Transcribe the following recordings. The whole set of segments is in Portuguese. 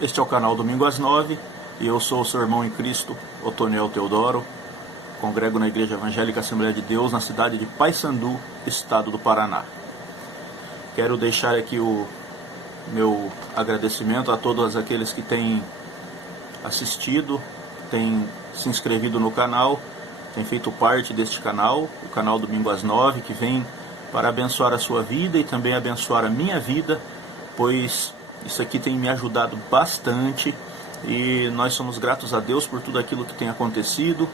Este é o canal Domingo às 9 e eu sou o seu irmão em Cristo, Otoniel Teodoro. Congrego na Igreja Evangélica Assembleia de Deus, na cidade de Paysandu, estado do Paraná. Quero deixar aqui o meu agradecimento a todos aqueles que têm assistido, têm se inscrevido no canal, têm feito parte deste canal, o canal Domingo às 9, que vem para abençoar a sua vida e também abençoar a minha vida, pois isso aqui tem me ajudado bastante e nós somos gratos a Deus por tudo aquilo que tem acontecido.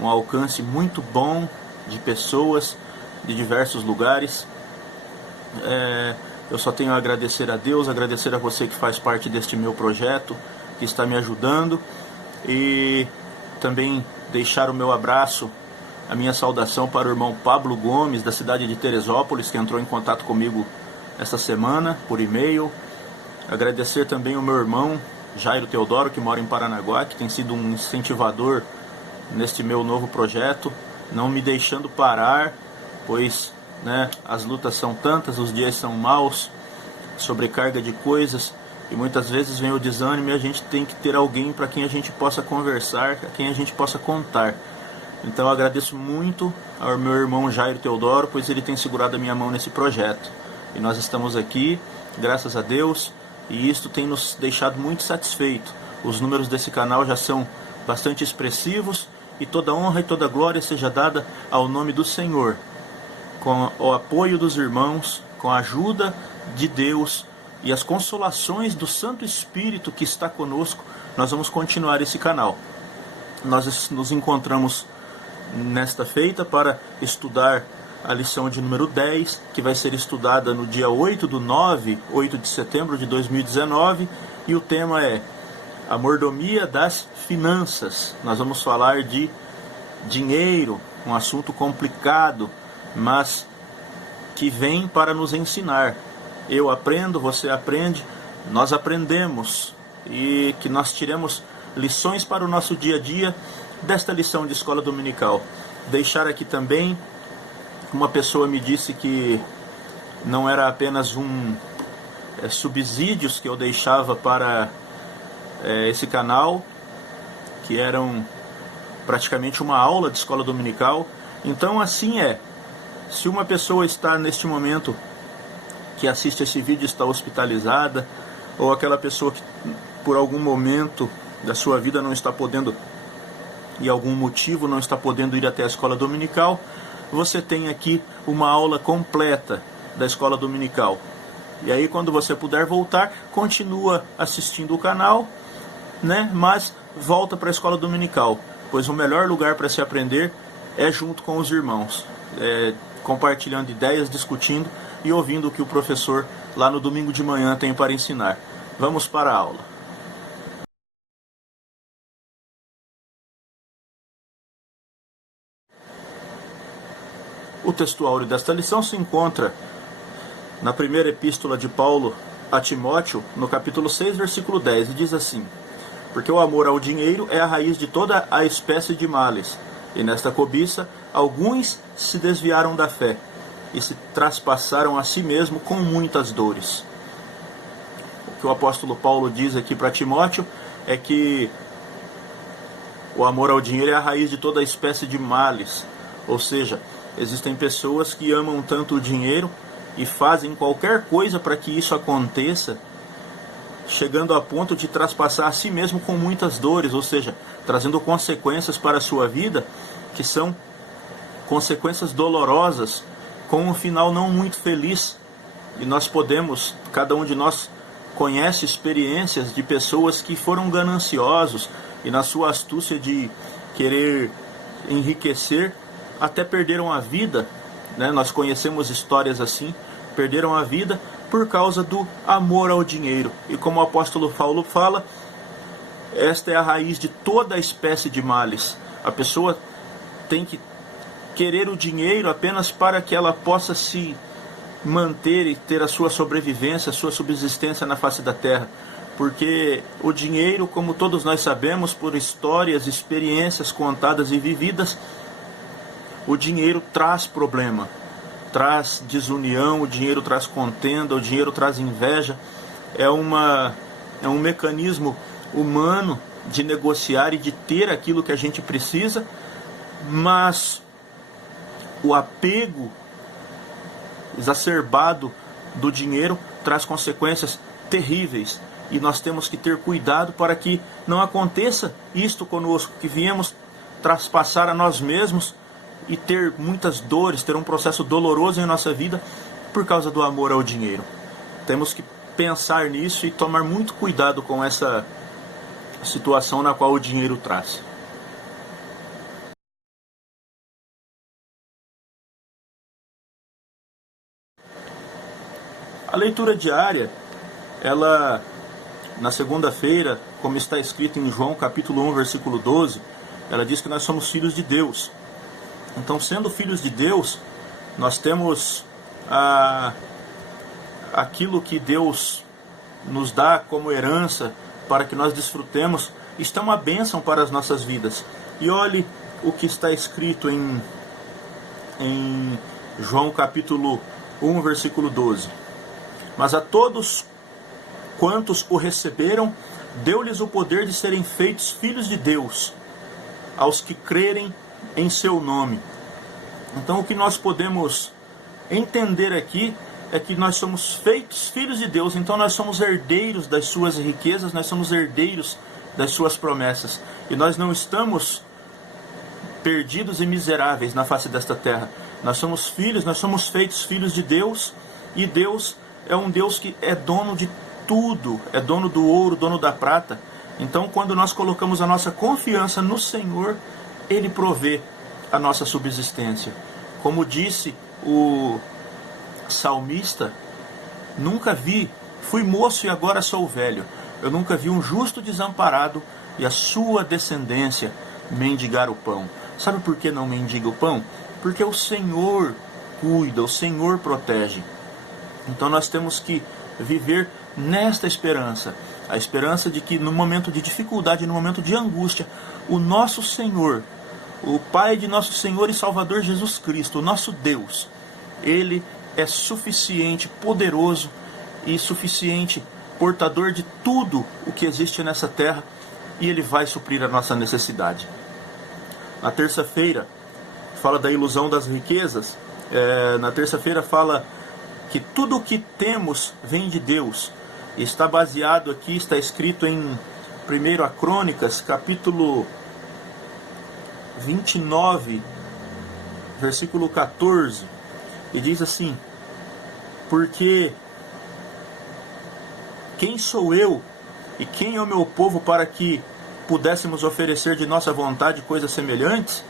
Um alcance muito bom de pessoas de diversos lugares. Eu só tenho a agradecer a Deus, agradecer a você que faz parte deste meu projeto, que está me ajudando, e também deixar o meu abraço, a minha saudação para o irmão Pablo Gomes, da cidade de Teresópolis, que entrou em contato comigo esta semana por e-mail. Agradecer também o meu irmão Jairo Teodoro, que mora em Paranaguá, que tem sido um incentivador neste meu novo projeto, não me deixando parar, pois as lutas são tantas, os dias são maus, sobrecarga de coisas, e muitas vezes vem o desânimo e a gente tem que ter alguém para quem a gente possa conversar, a quem a gente possa contar. Então eu agradeço muito ao meu irmão Jairo Teodoro, pois ele tem segurado a minha mão nesse projeto. E nós estamos aqui, graças a Deus, e isto tem nos deixado muito satisfeito. Os números desse canal já são bastante expressivos, e toda honra e toda glória seja dada ao nome do Senhor. Com o apoio dos irmãos, com a ajuda de Deus e as consolações do Santo Espírito que está conosco, nós vamos continuar esse canal. Nós nos encontramos nesta feita para estudar a lição de número 10, que vai ser estudada no dia 8 de setembro de 2019, e o tema é a mordomia das finanças. Nós vamos falar de dinheiro, um assunto complicado, mas que vem para nos ensinar. Eu aprendo, você aprende, nós aprendemos, e que nós tiremos lições para o nosso dia a dia desta lição de escola dominical. Deixar aqui também, uma pessoa me disse que não era apenas subsídios que eu deixava para esse canal, que eram praticamente uma aula de escola dominical. Então assim se uma pessoa está neste momento que assiste esse vídeo está hospitalizada, ou aquela pessoa que por algum momento da sua vida não está podendo, e algum motivo não está podendo ir até a escola dominical, você tem aqui uma aula completa da escola dominical. E aí quando você puder voltar, continua assistindo o canal, mas volta para a escola dominical, pois o melhor lugar para se aprender é junto com os irmãos, compartilhando ideias, discutindo e ouvindo o que o professor lá no domingo de manhã tem para ensinar. Vamos para a aula. O textuário desta lição se encontra na primeira epístola de Paulo a Timóteo, no capítulo 6, versículo 10, e diz assim: porque o amor ao dinheiro é a raiz de toda a espécie de males, e nesta cobiça alguns se desviaram da fé, e se traspassaram a si mesmo com muitas dores. O que o apóstolo Paulo diz aqui para Timóteo é que o amor ao dinheiro é a raiz de toda a espécie de males, ou seja, existem pessoas que amam tanto o dinheiro e fazem qualquer coisa para que isso aconteça, chegando a ponto de traspassar a si mesmo com muitas dores, ou seja, trazendo consequências para a sua vida, que são consequências dolorosas, com um final não muito feliz. E nós podemos, cada um de nós conhece experiências de pessoas que foram gananciosos e na sua astúcia de querer enriquecer, até perderam a vida, Nós conhecemos histórias assim, perderam a vida por causa do amor ao dinheiro. E como o apóstolo Paulo fala, esta é a raiz de toda a espécie de males. A pessoa tem que querer o dinheiro apenas para que ela possa se manter e ter a sua sobrevivência, a sua subsistência na face da terra. Porque o dinheiro, como todos nós sabemos, por histórias, experiências contadas e vividas, o dinheiro traz problema, traz desunião, o dinheiro traz contenda, o dinheiro traz inveja. É uma é um mecanismo humano de negociar e de ter aquilo que a gente precisa, mas o apego exacerbado do dinheiro traz consequências terríveis, e nós temos que ter cuidado para que não aconteça isto conosco, que viemos traspassar a nós mesmos e ter muitas dores, ter um processo doloroso em nossa vida por causa do amor ao dinheiro. Temos que pensar nisso e tomar muito cuidado com essa situação na qual o dinheiro traz. A leitura diária, ela, na segunda-feira, como está escrito em João capítulo 1, versículo 12, ela diz que nós somos filhos de Deus. Então, sendo filhos de Deus, nós temos aquilo que Deus nos dá como herança para que nós desfrutemos. Isto é uma bênção para as nossas vidas. E olhe o que está escrito em João capítulo 1, versículo 12. Mas a todos quantos o receberam, deu-lhes o poder de serem feitos filhos de Deus, aos que crerem em seu nome. Então, o que nós podemos entender aqui é que nós somos feitos filhos de Deus. Então nós somos herdeiros das suas riquezas, nós somos herdeiros das suas promessas, e nós não estamos perdidos e miseráveis na face desta terra. Nós somos filhos, nós somos feitos filhos de Deus, e Deus é um Deus que é dono de tudo, é dono do ouro, dono da prata. Então, quando nós colocamos a nossa confiança no Senhor, Ele provê a nossa subsistência. Como disse o salmista, fui moço e agora sou velho, eu nunca vi um justo desamparado e a sua descendência mendigar o pão. Sabe por que não mendiga o pão? Porque o Senhor cuida, o Senhor protege. Então nós temos que viver nesta esperança, a esperança de que no momento de dificuldade, no momento de angústia, o nosso Senhor, o Pai de nosso Senhor e Salvador Jesus Cristo, o nosso Deus, Ele é suficiente, poderoso e suficiente, portador de tudo o que existe nessa terra, e Ele vai suprir a nossa necessidade. Na terça-feira, fala da ilusão das riquezas. Na terça-feira fala que tudo o que temos vem de Deus. Está baseado aqui, está escrito em 1 Crônicas, capítulo 29, versículo 14, e diz assim: porque quem sou eu e quem é o meu povo para que pudéssemos oferecer de nossa vontade coisas semelhantes?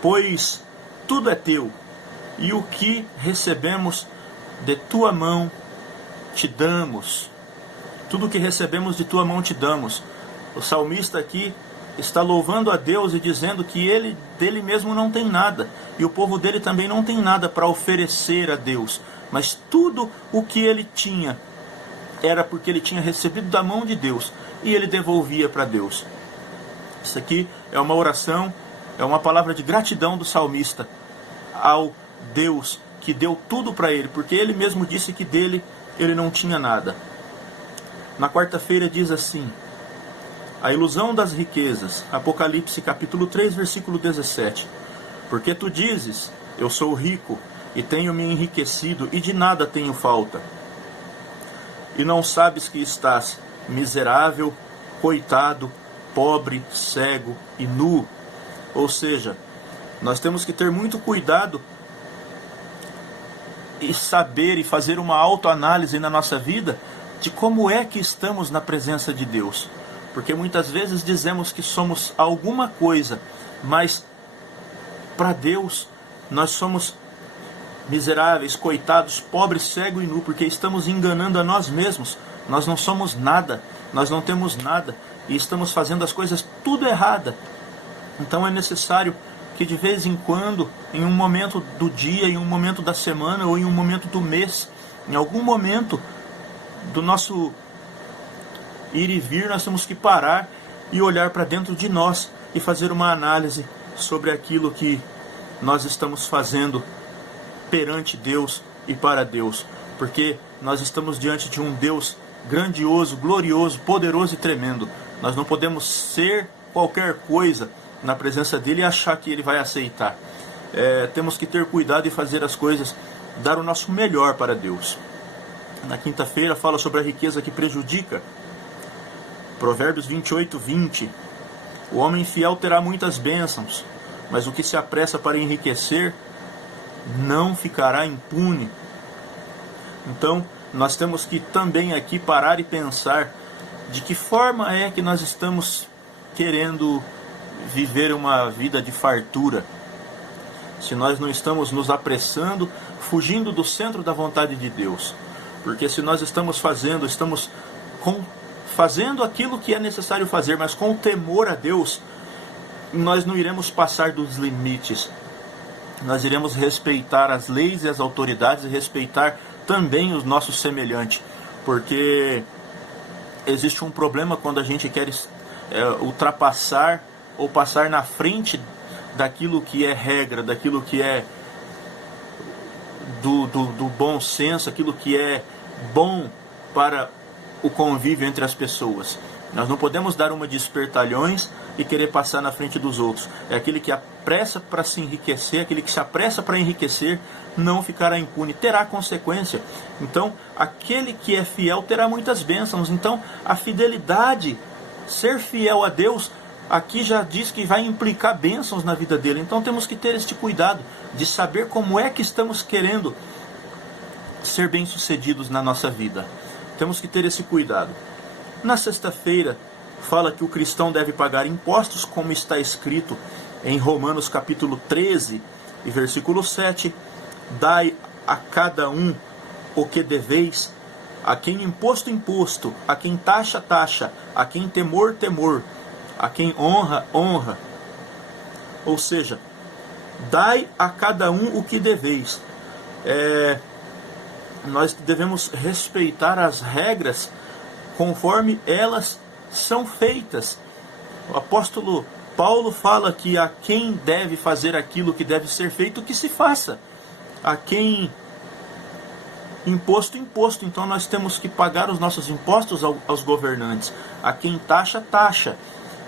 Pois tudo é teu, e o que recebemos de tua mão te damos. Tudo o que recebemos de tua mão te damos. O salmista aqui está louvando a Deus e dizendo que ele dele mesmo não tem nada, e o povo dele também não tem nada para oferecer a Deus, mas tudo o que ele tinha era porque ele tinha recebido da mão de Deus, e ele devolvia para Deus. Isso aqui é uma oração, é uma palavra de gratidão do salmista ao Deus que deu tudo para ele, porque ele mesmo disse que dele ele não tinha nada. Na quarta-feira diz assim: a ilusão das riquezas, Apocalipse capítulo 3, versículo 17. Porque tu dizes, eu sou rico, e tenho me enriquecido, e de nada tenho falta. E não sabes que estás miserável, coitado, pobre, cego e nu. Ou seja, nós temos que ter muito cuidado e saber e fazer uma autoanálise na nossa vida de como é que estamos na presença de Deus. Porque muitas vezes dizemos que somos alguma coisa, mas para Deus nós somos miseráveis, coitados, pobres, cego e nu, porque estamos enganando a nós mesmos. Nós não somos nada, nós não temos nada, e estamos fazendo as coisas tudo errada. Então é necessário que de vez em quando, em um momento do dia, em um momento da semana ou em um momento do mês, em algum momento do nosso ir e vir, nós temos que parar e olhar para dentro de nós e fazer uma análise sobre aquilo que nós estamos fazendo perante Deus e para Deus, porque nós estamos diante de um Deus grandioso, glorioso, poderoso e tremendo. Nós não podemos ser qualquer coisa na presença dele e achar que ele vai aceitar. Temos que ter cuidado e fazer as coisas, dar o nosso melhor para Deus. Na quinta-feira fala sobre a riqueza que prejudica. Provérbios 28:20. O homem fiel terá muitas bênçãos, mas o que se apressa para enriquecer não ficará impune. Então, nós temos que também aqui parar e pensar de que forma é que nós estamos querendo viver uma vida de fartura. Se nós não estamos nos apressando, fugindo do centro da vontade de Deus. Porque se nós estamos fazendo aquilo que é necessário fazer, mas com temor a Deus, nós não iremos passar dos limites. Nós iremos respeitar as leis e as autoridades e respeitar também os nossos semelhantes. Porque existe um problema quando a gente quer ultrapassar ou passar na frente daquilo que é regra, daquilo que é do bom senso, aquilo que é bom para o convívio entre as pessoas. Nós não podemos dar uma de espertalhões e querer passar na frente dos outros. É aquele que apressa para se enriquecer, aquele que se apressa para enriquecer, não ficará impune, terá consequência. Então, aquele que é fiel terá muitas bênçãos. Então, a fidelidade, ser fiel a Deus, aqui já diz que vai implicar bênçãos na vida dele. Então, temos que ter este cuidado de saber como é que estamos querendo ser bem-sucedidos na nossa vida. Temos que ter esse cuidado. Na sexta-feira, fala que o cristão deve pagar impostos, como está escrito em Romanos capítulo 13 e versículo 7. Dai a cada um o que deveis, a quem imposto, imposto, a quem taxa, taxa, a quem temor, temor, a quem honra, honra. Ou seja, dai a cada um o que deveis. Nós devemos respeitar as regras conforme elas são feitas. O apóstolo Paulo fala que a quem deve fazer aquilo que deve ser feito, que se faça. A quem imposto, imposto. Então nós temos que pagar os nossos impostos aos governantes. A quem taxa, taxa.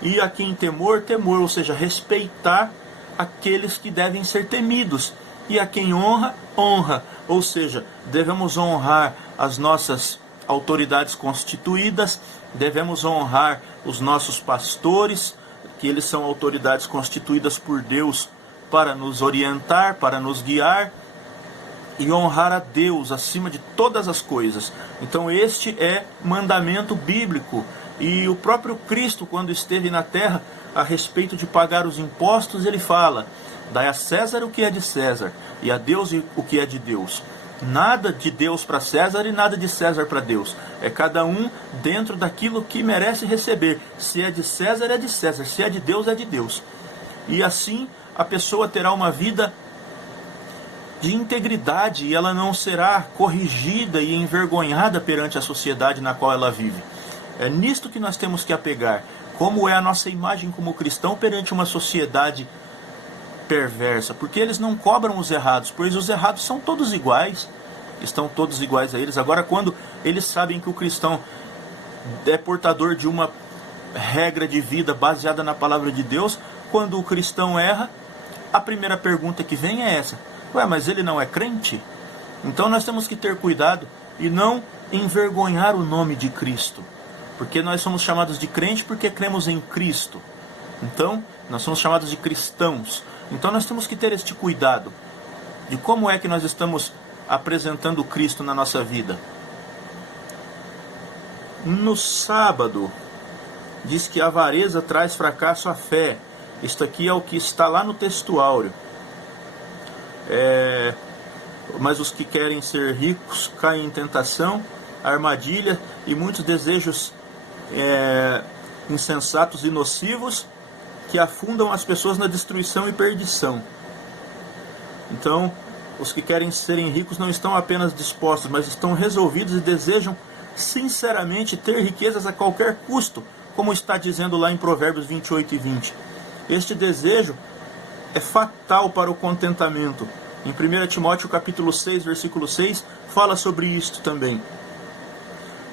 E a quem temor, temor. Ou seja, respeitar aqueles que devem ser temidos. E a quem honra, honra. Ou seja, devemos honrar as nossas autoridades constituídas, devemos honrar os nossos pastores, que eles são autoridades constituídas por Deus para nos orientar, para nos guiar, e honrar a Deus acima de todas as coisas. Então este é mandamento bíblico. E o próprio Cristo, quando esteve na terra, a respeito de pagar os impostos, ele fala: dai a César o que é de César, e a Deus o que é de Deus. Nada de Deus para César e nada de César para Deus. É cada um dentro daquilo que merece receber. Se é de César, é de César. Se é de Deus, é de Deus. E assim a pessoa terá uma vida de integridade e ela não será corrigida e envergonhada perante a sociedade na qual ela vive. É nisto que nós temos que apegar. Como é a nossa imagem como cristão perante uma sociedade perversa, porque eles não cobram os errados, pois os errados são todos iguais, estão todos iguais a eles. Agora, quando eles sabem que o cristão é portador de uma regra de vida baseada na palavra de Deus, quando o cristão erra, a primeira pergunta que vem é essa: ué, mas ele não é crente? Então nós temos que ter cuidado e não envergonhar o nome de Cristo, porque nós somos chamados de crente porque cremos em Cristo. Então nós somos chamados de cristãos. Então nós temos que ter este cuidado de como é que nós estamos apresentando Cristo na nossa vida. No sábado, diz que a avareza traz fracasso à fé. Isto aqui é o que está lá no texto áureo. Mas os que querem ser ricos caem em tentação, armadilha e muitos desejos insensatos e nocivos, que afundam as pessoas na destruição e perdição. Então, os que querem serem ricos não estão apenas dispostos, mas estão resolvidos e desejam sinceramente ter riquezas a qualquer custo, como está dizendo lá em Provérbios 28 e 20. Este desejo é fatal para o contentamento. Em 1 Timóteo capítulo 6, versículo 6, fala sobre isto também.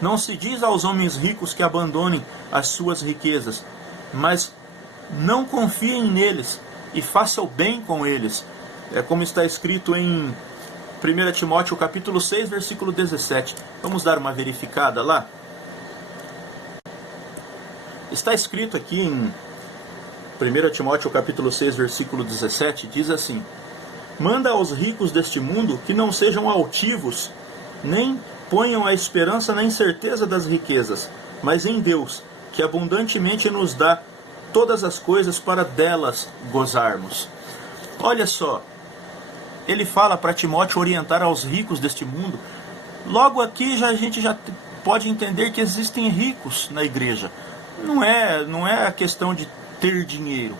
Não se diz aos homens ricos que abandonem as suas riquezas, mas não confiem neles e faça o bem com eles. É como está escrito em 1 Timóteo capítulo 6, versículo 17. Vamos dar uma verificada lá? Está escrito aqui em 1 Timóteo capítulo 6, versículo 17, diz assim: manda aos ricos deste mundo que não sejam altivos, nem ponham a esperança na incerteza das riquezas, mas em Deus, que abundantemente nos dá todas as coisas para delas gozarmos. Olha só, ele fala para Timóteo orientar aos ricos deste mundo. Logo aqui a gente já pode entender que existem ricos na igreja. Não é a questão de ter dinheiro.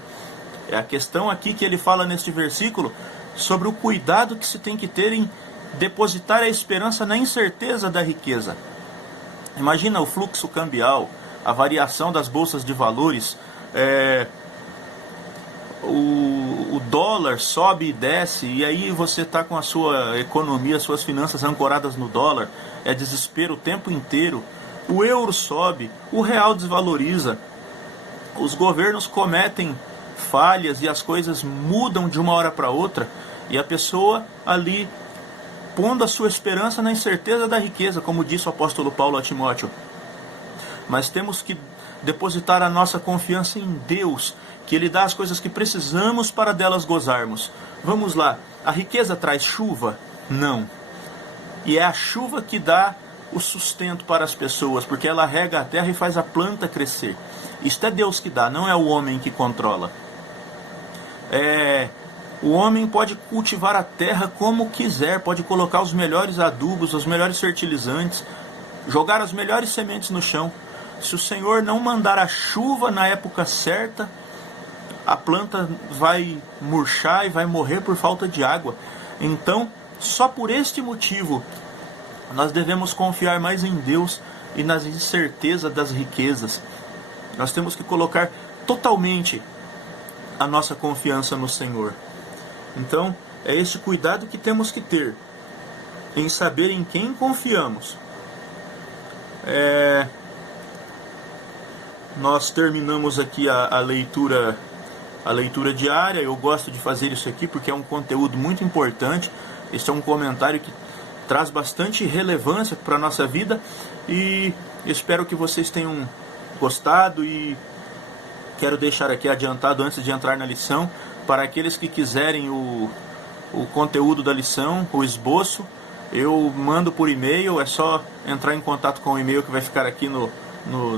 É a questão aqui que ele fala neste versículo sobre o cuidado que se tem que ter em depositar a esperança na incerteza da riqueza. Imagina o fluxo cambial, a variação das bolsas de valores, o dólar sobe e desce, e aí você está com a sua economia, suas finanças ancoradas no dólar, é desespero o tempo inteiro. O euro sobe, o real desvaloriza, os governos cometem falhas e as coisas mudam de uma hora para outra, e a pessoa ali pondo a sua esperança na incerteza da riqueza, como disse o apóstolo Paulo a Timóteo. Mas temos que depositar a nossa confiança em Deus, que Ele dá as coisas que precisamos para delas gozarmos. Vamos lá, a riqueza traz chuva? Não. E é a chuva que dá o sustento para as pessoas, porque ela rega a terra e faz a planta crescer. Isto é Deus que dá, não é o homem que controla. O homem pode cultivar a terra como quiser, pode colocar os melhores adubos, os melhores fertilizantes, jogar as melhores sementes no chão. Se o Senhor não mandar a chuva na época certa, a planta vai murchar e vai morrer por falta de água. Então, só por este motivo, nós devemos confiar mais em Deus e nas incertezas das riquezas. Nós temos que colocar totalmente a nossa confiança no Senhor. Então, é esse cuidado que temos que ter em saber em quem confiamos. Nós terminamos aqui a leitura diária. Eu gosto de fazer isso aqui porque é um conteúdo muito importante. Este é um comentário que traz bastante relevância para a nossa vida, e espero que vocês tenham gostado. E quero deixar aqui adiantado, antes de entrar na lição, para aqueles que quiserem o conteúdo da lição, o esboço, eu mando por e-mail. É só entrar em contato com o e-mail que vai ficar aqui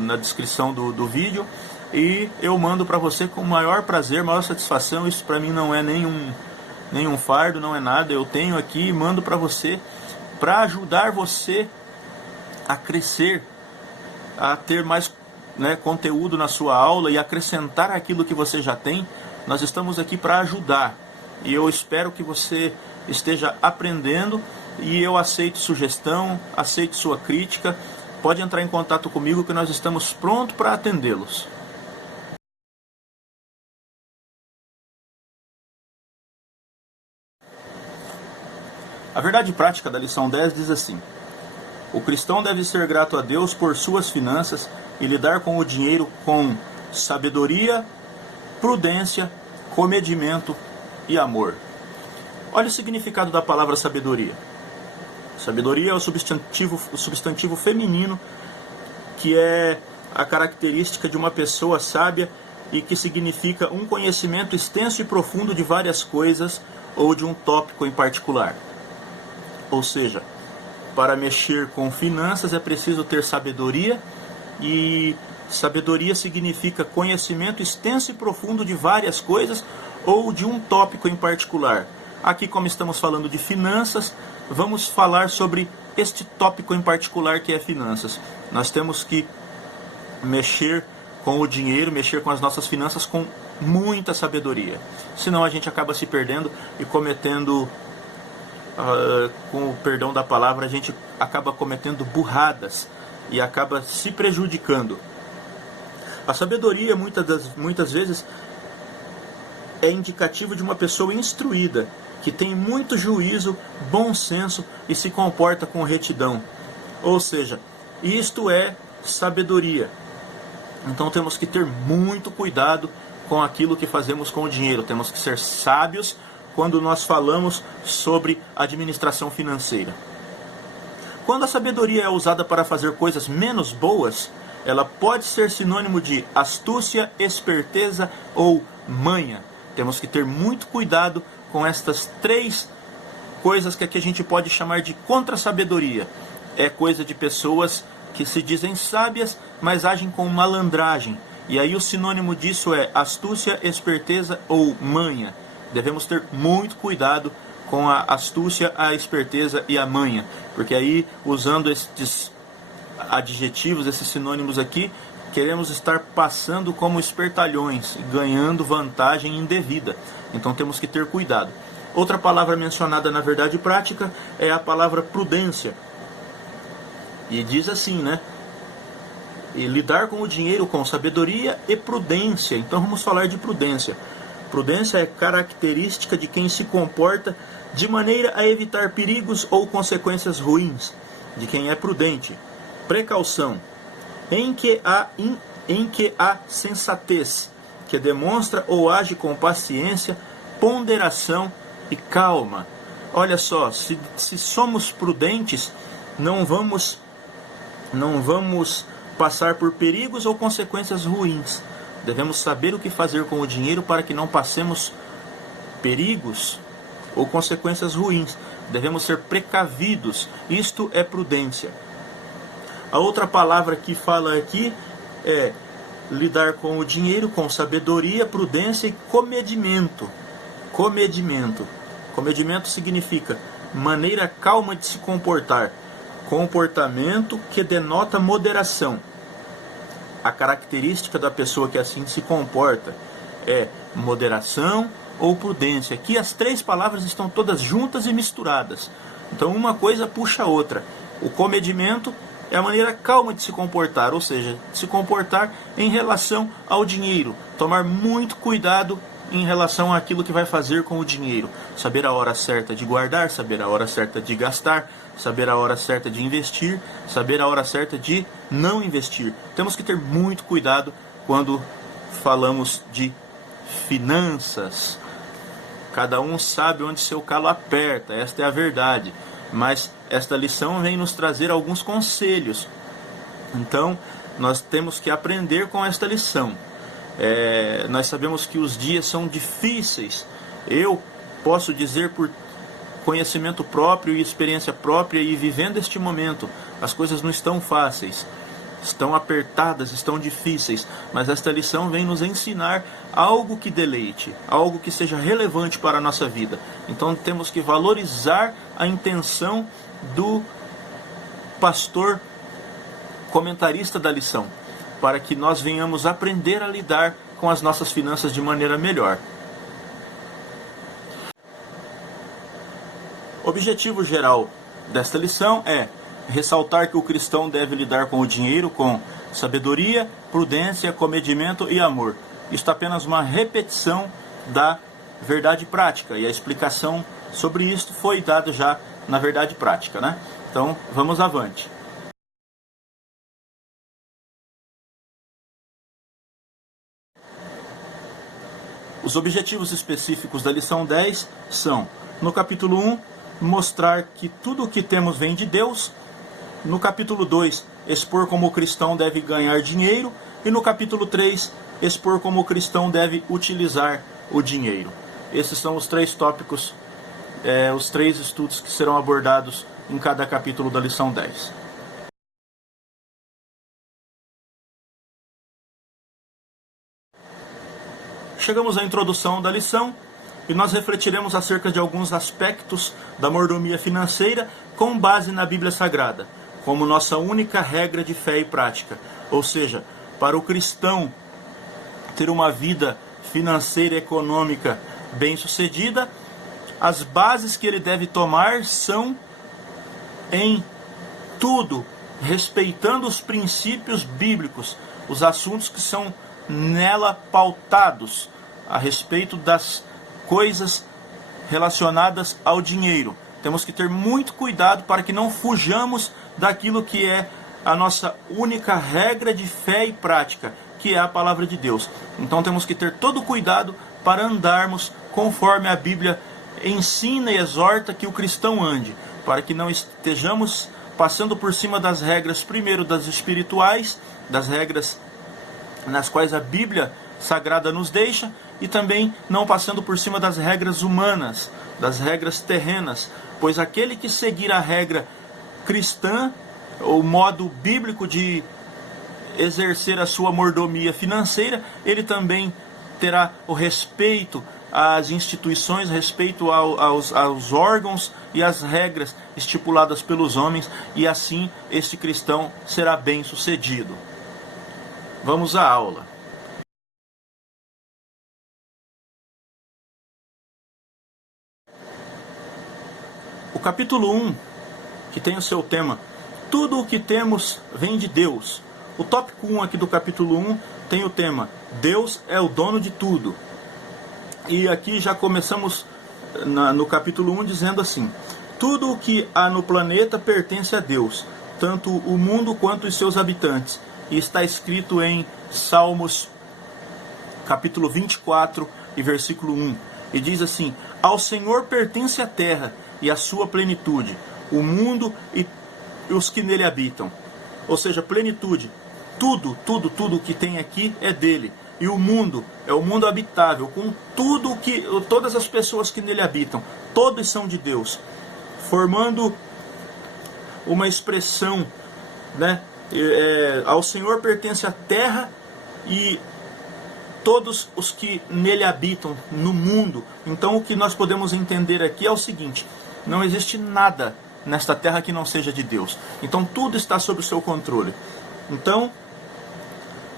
na descrição do vídeo, e eu mando para você com o maior prazer, maior satisfação. Isso para mim não é nenhum fardo, não é nada. Eu tenho aqui e mando para você, para ajudar você a crescer, a ter mais conteúdo na sua aula e acrescentar aquilo que você já tem. Nós estamos aqui para ajudar, e eu espero que você esteja aprendendo, e eu aceito sugestão, aceito sua crítica. Pode entrar em contato comigo que nós estamos prontos para atendê-los. A verdade prática da lição 10 diz assim: o cristão deve ser grato a Deus por suas finanças e lidar com o dinheiro com sabedoria, prudência, comedimento e amor. Olha o significado da palavra sabedoria. Sabedoria é o substantivo feminino, que é a característica de uma pessoa sábia, e que significa um conhecimento extenso e profundo de várias coisas ou de um tópico em particular. Ou seja, para mexer com finanças é preciso ter sabedoria, e sabedoria significa conhecimento extenso e profundo de várias coisas ou de um tópico em particular. Aqui, como estamos falando de finanças, vamos falar sobre este tópico em particular, que é finanças. Nós temos que mexer com o dinheiro, mexer com as nossas finanças com muita sabedoria. Senão a gente acaba se perdendo e cometendo, com o perdão da palavra, a gente acaba cometendo burradas e acaba se prejudicando. A sabedoria muitas vezes é indicativo de uma pessoa instruída, que tem muito juízo, bom senso e se comporta com retidão. Ou seja, Isto é sabedoria. Então temos que ter muito cuidado com aquilo que fazemos com o dinheiro. Temos que ser sábios quando nós falamos sobre administração financeira. Quando a sabedoria é usada para fazer coisas menos boas, ela pode ser sinônimo de astúcia, esperteza ou manha. Temos que ter muito cuidado com estas três coisas que aqui a gente pode chamar de contra-sabedoria. É coisa de pessoas que se dizem sábias, mas agem com malandragem. E aí o sinônimo disso é astúcia, esperteza ou manha. Devemos ter muito cuidado com a astúcia, a esperteza e a manha. Porque aí, usando estes adjetivos, esses sinônimos aqui, queremos estar passando como espertalhões, ganhando vantagem indevida. Então temos que ter cuidado. Outra palavra mencionada na verdade prática é a palavra prudência. E diz assim, né? E lidar com o dinheiro com sabedoria e prudência. Então vamos falar de prudência. Prudência é característica de quem se comporta de maneira a evitar perigos ou consequências ruins, de quem é prudente. Precaução, em que há sensatez, que demonstra ou age com paciência, ponderação e calma. Olha só, se somos prudentes, não vamos passar por perigos ou consequências ruins. Devemos saber o que fazer com o dinheiro para que não passemos perigos ou consequências ruins. Devemos ser precavidos. Isto é prudência. A outra palavra que fala aqui é lidar com o dinheiro com sabedoria, prudência e comedimento. Comedimento. Comedimento significa maneira calma de se comportar. Comportamento que denota moderação. A característica da pessoa que assim se comporta é moderação ou prudência. Aqui as três palavras estão todas juntas e misturadas. Então uma coisa puxa a outra. O comedimento é a maneira calma de se comportar, ou seja, se comportar em relação ao dinheiro. Tomar muito cuidado em relação àquilo que vai fazer com o dinheiro. Saber a hora certa de guardar, saber a hora certa de gastar, saber a hora certa de investir, saber a hora certa de não investir. Temos que ter muito cuidado quando falamos de finanças. Cada um sabe onde seu calo aperta, esta é a verdade. Mas esta lição vem nos trazer alguns conselhos. Então, nós temos que aprender com esta lição. Nós sabemos que os dias são difíceis. Eu posso dizer por conhecimento próprio e experiência própria e vivendo este momento, as coisas não estão fáceis, estão apertadas, estão difíceis, mas esta lição vem nos ensinar algo que deleite, algo que seja relevante para a nossa vida. Então temos que valorizar a intenção do pastor comentarista da lição, para que nós venhamos aprender a lidar com as nossas finanças de maneira melhor. O objetivo geral desta lição é ressaltar que o cristão deve lidar com o dinheiro com sabedoria, prudência, comedimento e amor. Isto é apenas uma repetição da verdade prática, e a explicação sobre isto foi dada já na verdade prática, né? Então, vamos avante. Os objetivos específicos da lição 10 são, no capítulo 1, mostrar que tudo o que temos vem de Deus. No capítulo 2, expor como o cristão deve ganhar dinheiro. E no capítulo 3, expor como o cristão deve utilizar o dinheiro. Esses são os três tópicos, os três estudos que serão abordados em cada capítulo da lição 10. Chegamos à introdução da lição e nós refletiremos acerca de alguns aspectos da mordomia financeira com base na Bíblia Sagrada, como nossa única regra de fé e prática. Ou seja, para o cristão ter uma vida financeira e econômica bem-sucedida, as bases que ele deve tomar são em tudo, respeitando os princípios bíblicos, os assuntos que são nela pautados a respeito das coisas relacionadas ao dinheiro. Temos que ter muito cuidado para que não fujamos daquilo que é a nossa única regra de fé e prática, que é a palavra de Deus. Então temos que ter todo cuidado para andarmos conforme a Bíblia ensina e exorta que o cristão ande, para que não estejamos passando por cima das regras, primeiro das espirituais, das regras nas quais a Bíblia Sagrada nos deixa, e também não passando por cima das regras humanas, das regras terrenas, pois aquele que seguir a regra cristã, o modo bíblico de exercer a sua mordomia financeira, ele também terá o respeito às instituições, respeito aos órgãos e às regras estipuladas pelos homens, e assim este cristão será bem sucedido. Vamos à aula. O capítulo 1, que tem o seu tema, tudo o que temos vem de Deus. O tópico 1 aqui do capítulo 1 tem o tema, Deus é o dono de tudo. E aqui já começamos no capítulo 1 dizendo assim, tudo o que há no planeta pertence a Deus, tanto o mundo quanto os seus habitantes. E está escrito em Salmos, capítulo 24 e versículo 1. E diz assim, ao Senhor pertence a terra e a sua plenitude, o mundo e os que nele habitam. Ou seja, plenitude. Tudo que tem aqui é dele. E o mundo é o mundo habitável, com todas as pessoas que nele habitam. Todos são de Deus. Formando uma expressão, né? Ao Senhor pertence a terra e todos os que nele habitam no mundo. Então o que nós podemos entender aqui é o seguinte, não existe nada nesta terra que não seja de Deus. Então tudo está sob o seu controle. Então,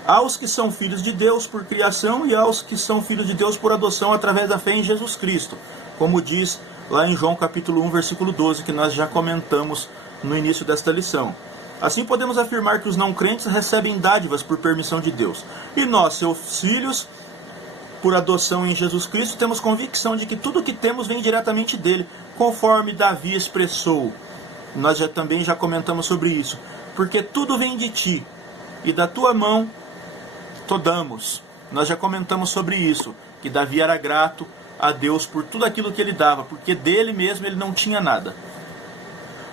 aos que são filhos de Deus por criação e aos que são filhos de Deus por adoção através da fé em Jesus Cristo. Como diz lá em João capítulo 1, versículo 12, que nós já comentamos no início desta lição. Assim podemos afirmar que os não crentes recebem dádivas por permissão de Deus. E nós, seus filhos, por adoção em Jesus Cristo, temos convicção de que tudo o que temos vem diretamente dele, conforme Davi expressou. Nós também já comentamos sobre isso. Porque tudo vem de ti, e da tua mão damos. Nós já comentamos sobre isso, que Davi era grato a Deus por tudo aquilo que ele dava, porque dele mesmo ele não tinha nada.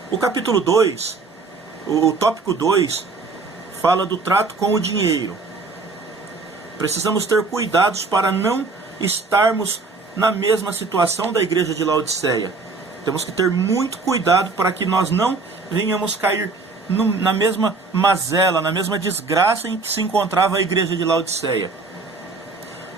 O capítulo 2, o tópico 2, fala do trato com o dinheiro. Precisamos ter cuidados para não estarmos na mesma situação da igreja de Laodiceia. Temos que ter muito cuidado para que nós não venhamos cair na mesma mazela, na mesma desgraça em que se encontrava a igreja de Laodiceia.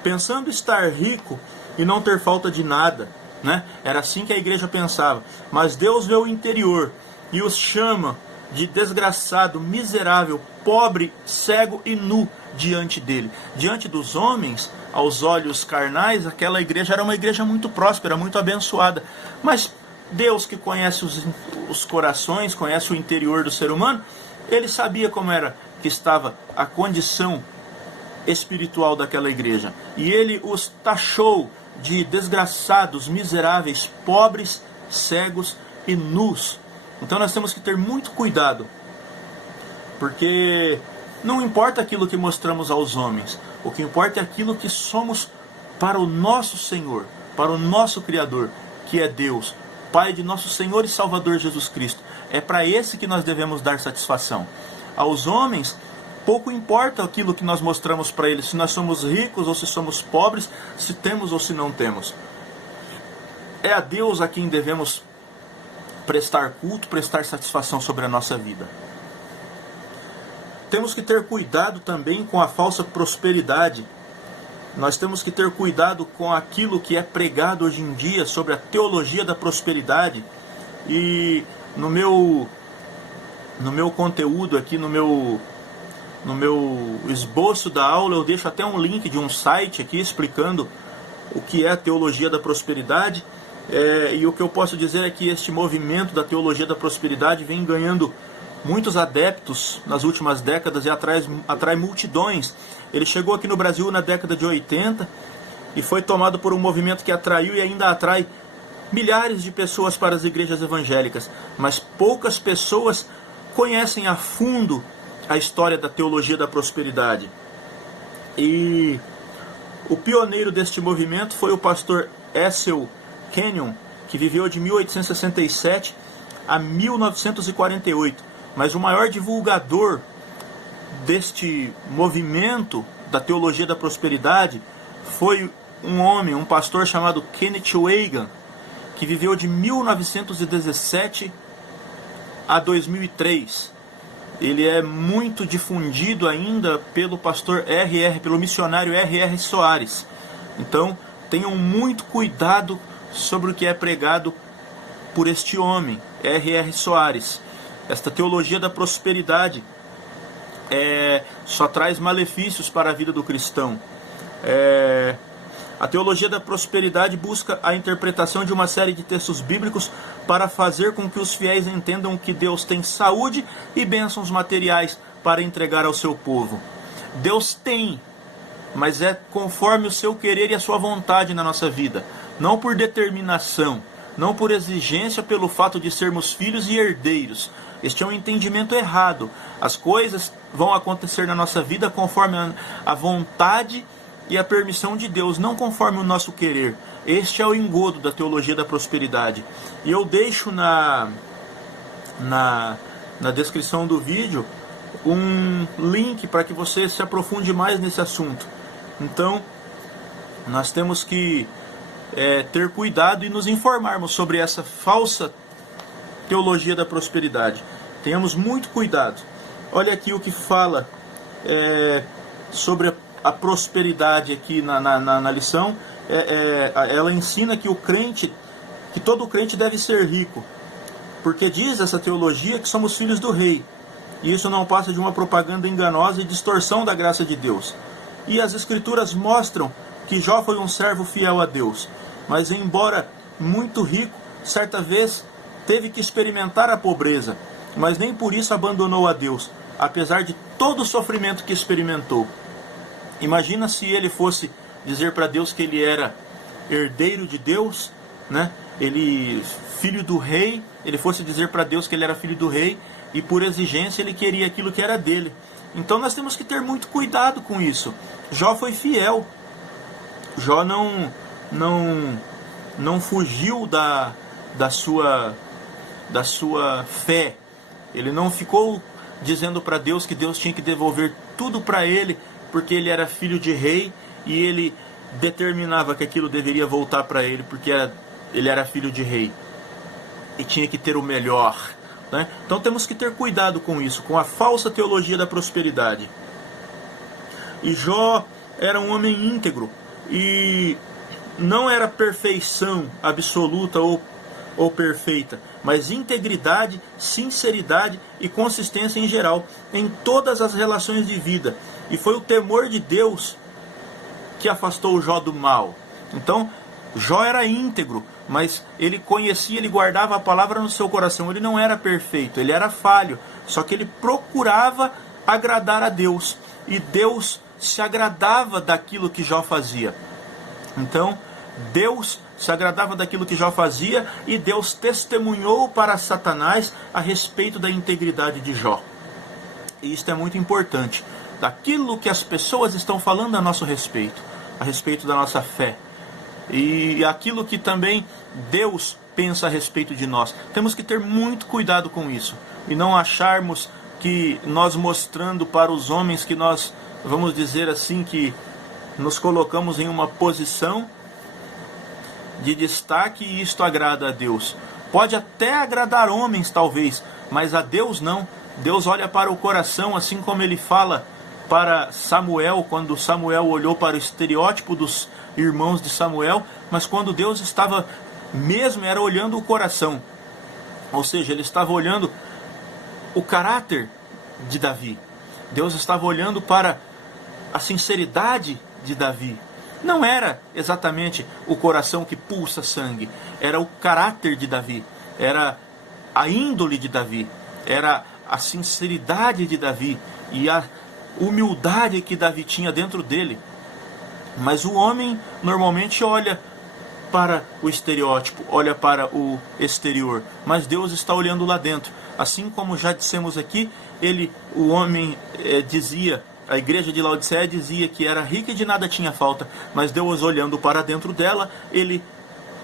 Pensando estar rico e não ter falta de nada, né? Era assim que a igreja pensava. Mas Deus vê o interior e os chama de desgraçado, miserável, pobre, cego e nu diante dele. Diante dos homens, aos olhos carnais, aquela igreja era uma igreja muito próspera, muito abençoada. Mas Deus, que conhece os corações, conhece o interior do ser humano, ele sabia como era que estava a condição espiritual daquela igreja. E ele os taxou de desgraçados, miseráveis, pobres, cegos e nus. Então nós temos que ter muito cuidado, porque não importa aquilo que mostramos aos homens, o que importa é aquilo que somos para o nosso Senhor, para o nosso Criador, que é Deus, Pai de nosso Senhor e Salvador Jesus Cristo. É para esse que nós devemos dar satisfação. Aos homens, pouco importa aquilo que nós mostramos para eles, se nós somos ricos ou se somos pobres, se temos ou se não temos. É a Deus a quem devemos prestar culto, prestar satisfação sobre a nossa vida. Temos que ter cuidado também com a falsa prosperidade. Nós temos que ter cuidado com aquilo que é pregado hoje em dia sobre a teologia da prosperidade. E no meu conteúdo aqui, no meu esboço da aula, eu deixo até um link de um site aqui explicando o que é a teologia da prosperidade. E o que eu posso dizer é que este movimento da teologia da prosperidade vem ganhando muitos adeptos nas últimas décadas e atrai multidões. Ele chegou aqui no Brasil na década de 80 e foi tomado por um movimento que atraiu e ainda atrai milhares de pessoas para as igrejas evangélicas. Mas poucas pessoas conhecem a fundo a história da teologia da prosperidade. E o pioneiro deste movimento foi o pastor Essel Kenyon, que viveu de 1867 a 1948. Mas o maior divulgador deste movimento da teologia da prosperidade foi um pastor chamado Kenneth Hagin, que viveu de 1917 a 2003. Ele é muito difundido ainda pelo pastor pelo missionário R.R. Soares. Então, tenham muito cuidado sobre o que é pregado por este homem, R.R. Soares. Esta teologia da prosperidade só traz malefícios para a vida do cristão. A teologia da prosperidade busca a interpretação de uma série de textos bíblicos para fazer com que os fiéis entendam que Deus tem saúde e bênçãos materiais para entregar ao seu povo. Deus tem, mas é conforme o seu querer e a sua vontade na nossa vida, não por determinação, não por exigência pelo fato de sermos filhos e herdeiros. Este é um entendimento errado. As coisas vão acontecer na nossa vida conforme a vontade e a permissão de Deus, não conforme o nosso querer. Este é o engodo da teologia da prosperidade. E eu deixo na descrição do vídeo um link para que você se aprofunde mais nesse assunto. Então, nós temos que ter cuidado e nos informarmos sobre essa falsa teologia da prosperidade. Tenhamos muito cuidado. Olha aqui o que fala sobre a prosperidade aqui na lição. Ela ensina que todo crente deve ser rico, porque diz essa teologia que somos filhos do rei, e isso não passa de uma propaganda enganosa e distorção da graça de Deus. E as escrituras mostram que Jó foi um servo fiel a Deus, mas embora muito rico, certa vez teve que experimentar a pobreza, mas nem por isso abandonou a Deus, apesar de todo o sofrimento que experimentou. Imagina se ele fosse dizer para Deus que ele era herdeiro de Deus, né? Ele, filho do rei, ele fosse dizer para Deus que ele era filho do rei e por exigência ele queria aquilo que era dele. Então nós temos que ter muito cuidado com isso. Jó foi fiel. Jó não fugiu da sua fé. Ele não ficou dizendo para Deus que Deus tinha que devolver tudo para ele, porque ele era filho de rei e ele determinava que aquilo deveria voltar para ele, porque ele era filho de rei e tinha que ter o melhor, né? Então temos que ter cuidado com isso, com a falsa teologia da prosperidade. E Jó era um homem íntegro e não era perfeição absoluta ou perfeita, mas integridade, sinceridade e consistência em geral, em todas as relações de vida. E foi o temor de Deus que afastou Jó do mal. Então, Jó era íntegro, mas ele conhecia, ele guardava a palavra no seu coração. Ele não era perfeito, ele era falho, só que ele procurava agradar a Deus. E Deus se agradava daquilo que Jó fazia. Então, Deus se agradava daquilo que Jó fazia e Deus testemunhou para Satanás a respeito da integridade de Jó. E isto é muito importante. Daquilo que as pessoas estão falando a nosso respeito, a respeito da nossa fé. E aquilo que também Deus pensa a respeito de nós. Temos que ter muito cuidado com isso. E não acharmos que nós mostrando para os homens que nós, vamos dizer assim, que nos colocamos em uma posição de destaque e isto agrada a Deus. Pode até agradar homens talvez, mas a Deus não. Deus olha para o coração, assim como ele fala para Samuel, quando Samuel olhou para o estereótipo dos irmãos de Samuel, mas quando Deus estava mesmo, era olhando o coração. Ou seja, ele estava olhando o caráter de Davi. Deus estava olhando para a sinceridade de Davi. Não era exatamente o coração que pulsa sangue, era o caráter de Davi, era a índole de Davi, era a sinceridade de Davi e a humildade que Davi tinha dentro dele. Mas o homem normalmente olha para o estereótipo, olha para o exterior, mas Deus está olhando lá dentro. Assim como já dissemos aqui, o homem dizia, a igreja de Laodiceia dizia que era rica e de nada tinha falta, mas Deus, olhando para dentro dela, ele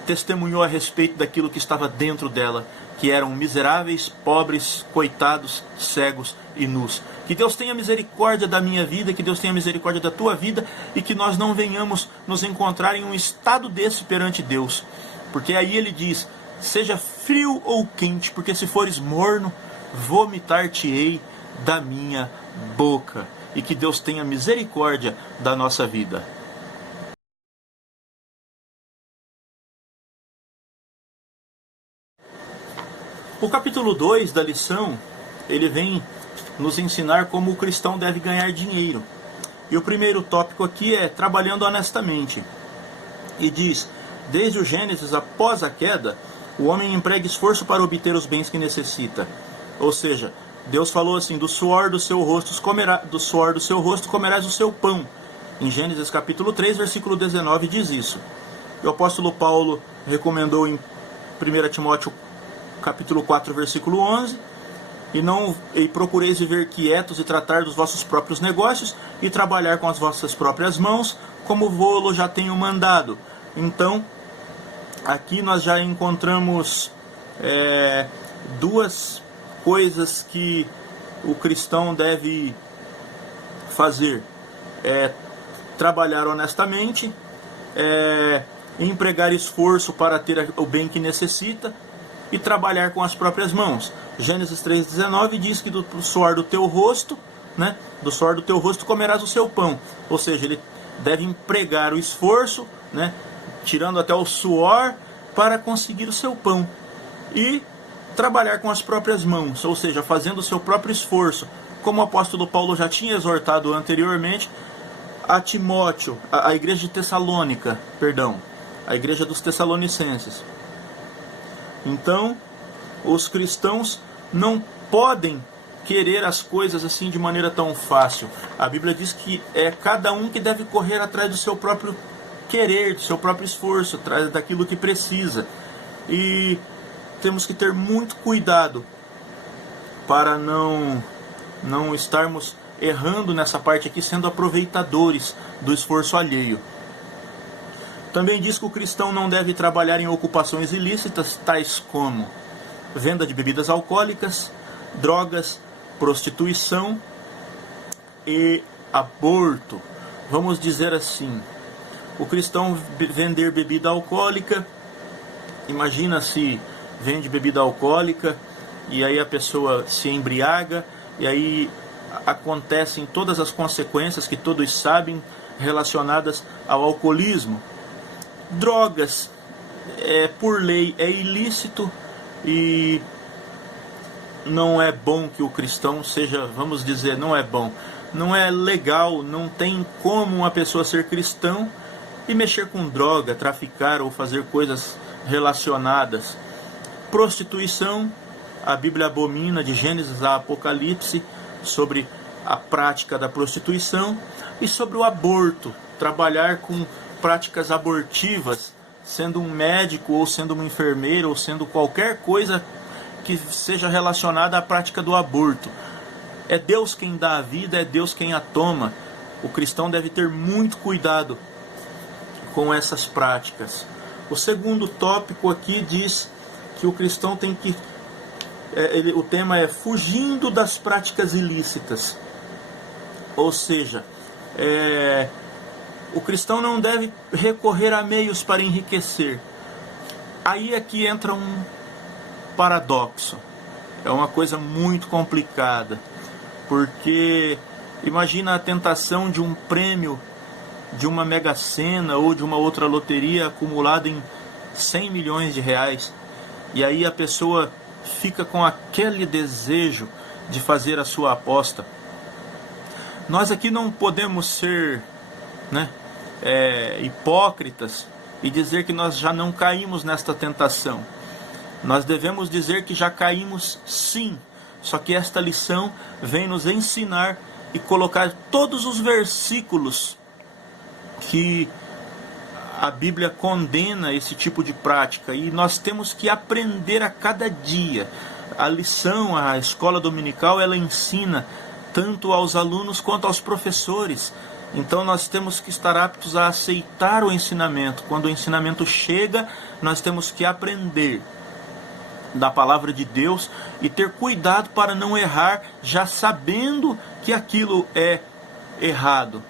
testemunhou a respeito daquilo que estava dentro dela, que eram miseráveis, pobres, coitados, cegos e nus. Que Deus tenha misericórdia da minha vida, que Deus tenha misericórdia da tua vida, e que nós não venhamos nos encontrar em um estado desse perante Deus. Porque aí ele diz, seja frio ou quente, porque se fores morno, vomitar-te-ei da minha boca. E que Deus tenha misericórdia da nossa vida. O capítulo 2 da lição, ele vem nos ensinar como o cristão deve ganhar dinheiro. E o primeiro tópico aqui é trabalhando honestamente. E diz, desde o Gênesis, após a queda, o homem emprega esforço para obter os bens que necessita. Ou seja, Deus falou assim, do suor do seu rosto comerás o seu pão. Em Gênesis capítulo 3, versículo 19 diz isso. O apóstolo Paulo recomendou em 1 Timóteo capítulo 4, versículo 11, e procureis viver quietos e tratar dos vossos próprios negócios e trabalhar com as vossas próprias mãos, como vô-lo já tenho mandado. Então, aqui nós já encontramos duas coisas que o cristão deve fazer. Trabalhar honestamente, empregar esforço para ter o bem que necessita, e trabalhar com as próprias mãos. Gênesis 3,19 diz que do suor do teu rosto, do suor do teu rosto comerás o seu pão. Ou seja, ele deve empregar o esforço, tirando até o suor, para conseguir o seu pão. E trabalhar com as próprias mãos, ou seja, fazendo o seu próprio esforço. Como o apóstolo Paulo já tinha exortado anteriormente, a Timóteo, a igreja de Tessalônica, a igreja dos Tessalonicenses. Então, os cristãos não podem querer as coisas assim de maneira tão fácil. A Bíblia diz que é cada um que deve correr atrás do seu próprio querer, do seu próprio esforço, atrás daquilo que precisa. E temos que ter muito cuidado para não estarmos errando nessa parte aqui, sendo aproveitadores do esforço alheio. Também diz que o cristão não deve trabalhar em ocupações ilícitas, tais como venda de bebidas alcoólicas, drogas, prostituição e aborto. Vamos dizer assim, o cristão vender bebida alcoólica, imagina se vende bebida alcoólica e aí a pessoa se embriaga e aí acontecem todas as consequências que todos sabem relacionadas ao alcoolismo. Drogas, por lei, é ilícito e não é bom que o cristão seja, vamos dizer, não é bom. Não é legal, não tem como uma pessoa ser cristão e mexer com droga, traficar ou fazer coisas relacionadas. Prostituição, a Bíblia abomina de Gênesis a Apocalipse sobre a prática da prostituição e sobre o aborto, trabalhar com práticas abortivas, sendo um médico ou sendo uma enfermeira ou sendo qualquer coisa que seja relacionada à prática do aborto. É Deus quem dá a vida, é Deus quem a toma. O cristão deve ter muito cuidado com essas práticas. O segundo tópico aqui diz que o cristão tem que... o tema é fugindo das práticas ilícitas. Ou seja, o cristão não deve recorrer a meios para enriquecer. Aí aqui entra um paradoxo. É uma coisa muito complicada. Porque imagina a tentação de um prêmio de uma mega-sena ou de uma outra loteria acumulada em 100 milhões de reais. E aí a pessoa fica com aquele desejo de fazer a sua aposta. Nós aqui não podemos ser hipócritas e dizer que nós já não caímos nesta tentação. Nós devemos dizer que já caímos sim, só que esta lição vem nos ensinar e colocar todos os versículos que a Bíblia condena esse tipo de prática e nós temos que aprender a cada dia. A lição, a escola dominical, ela ensina tanto aos alunos quanto aos professores. Então nós temos que estar aptos a aceitar o ensinamento. Quando o ensinamento chega, nós temos que aprender da palavra de Deus e ter cuidado para não errar, já sabendo que aquilo é errado,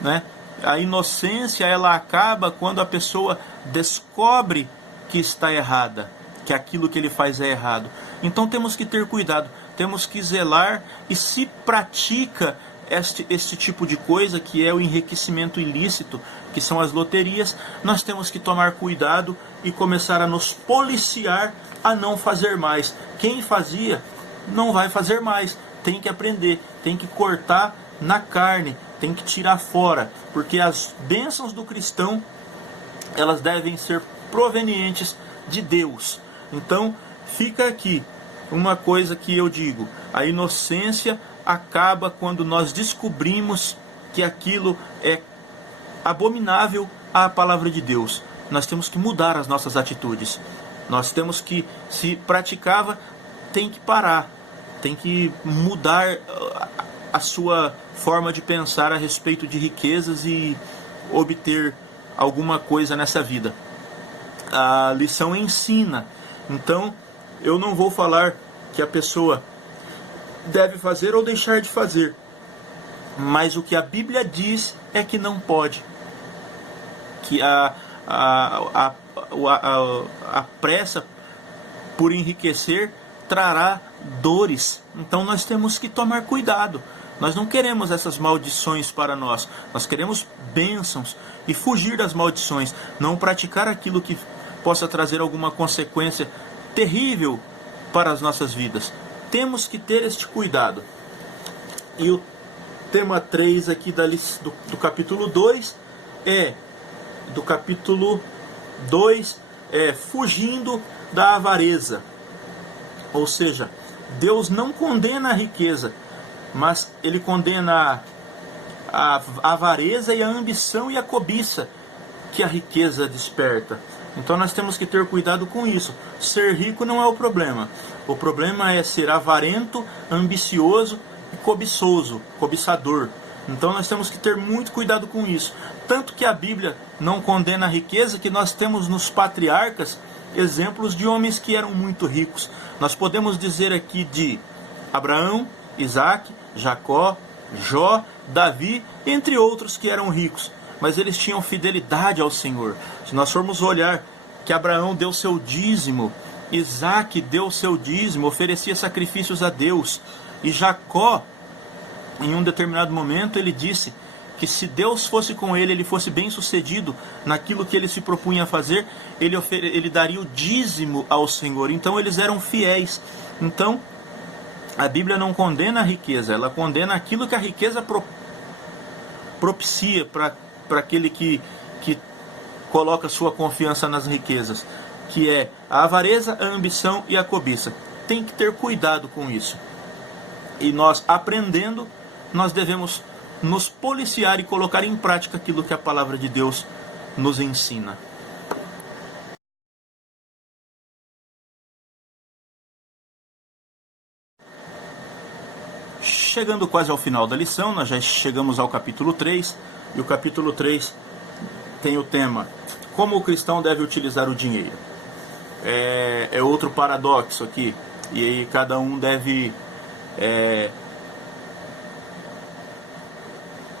né? A inocência, ela acaba quando a pessoa descobre que está errada, que aquilo que ele faz é errado. Então temos que ter cuidado, temos que zelar, e se pratica este tipo de coisa, que é o enriquecimento ilícito, que são as loterias, nós temos que tomar cuidado e começar a nos policiar a não fazer mais. Quem fazia não vai fazer mais, tem que aprender, tem que cortar na carne, tem que tirar fora, porque as bênçãos do cristão, elas devem ser provenientes de Deus. Então fica aqui uma coisa que eu digo: a inocência acaba quando nós descobrimos que aquilo é abominável à palavra de Deus. Nós temos que mudar as nossas atitudes. Nós temos que, se praticava, tem que parar, tem que mudar a sua forma de pensar a respeito de riquezas e obter alguma coisa nessa vida. A lição ensina. Então, eu não vou falar que a pessoa deve fazer ou deixar de fazer, mas o que a Bíblia diz é que não pode, que a pressa por enriquecer trará dores. Então nós temos que tomar cuidado. Nós não queremos essas maldições para nós, nós queremos bênçãos e fugir das maldições, não praticar aquilo que possa trazer alguma consequência terrível para as nossas vidas. Temos que ter este cuidado. E o tema 3 aqui do capítulo 2 do capítulo 2 é fugindo da avareza. Ou seja, Deus não condena a riqueza, mas Ele condena a avareza e a ambição e a cobiça que a riqueza desperta. Então nós temos que ter cuidado com isso. Ser rico não é o problema. O problema é ser avarento, ambicioso e cobiçoso, cobiçador. Então nós temos que ter muito cuidado com isso. Tanto que a Bíblia não condena a riqueza, que nós temos nos patriarcas exemplos de homens que eram muito ricos. Nós podemos dizer aqui de Abraão, Isaac, Jacó, Jó, Davi, entre outros que eram ricos. Mas eles tinham fidelidade ao Senhor. Se nós formos olhar que Abraão deu seu dízimo, Isaac deu seu dízimo, oferecia sacrifícios a Deus, e Jacó, em um determinado momento, ele disse que se Deus fosse com ele, ele fosse bem sucedido naquilo que ele se propunha a fazer, ele daria o dízimo ao Senhor. Então eles eram fiéis. Então a Bíblia não condena a riqueza, ela condena aquilo que a riqueza propicia para aquele que coloca sua confiança nas riquezas, que é a avareza, a ambição e a cobiça. Tem que ter cuidado com isso. E nós, aprendendo, nós devemos nos policiar e colocar em prática aquilo que a palavra de Deus nos ensina. Chegando quase ao final da lição, nós já chegamos ao capítulo 3, e o capítulo 3 tem o tema: como o cristão deve utilizar o dinheiro. É outro paradoxo aqui, e aí cada um deve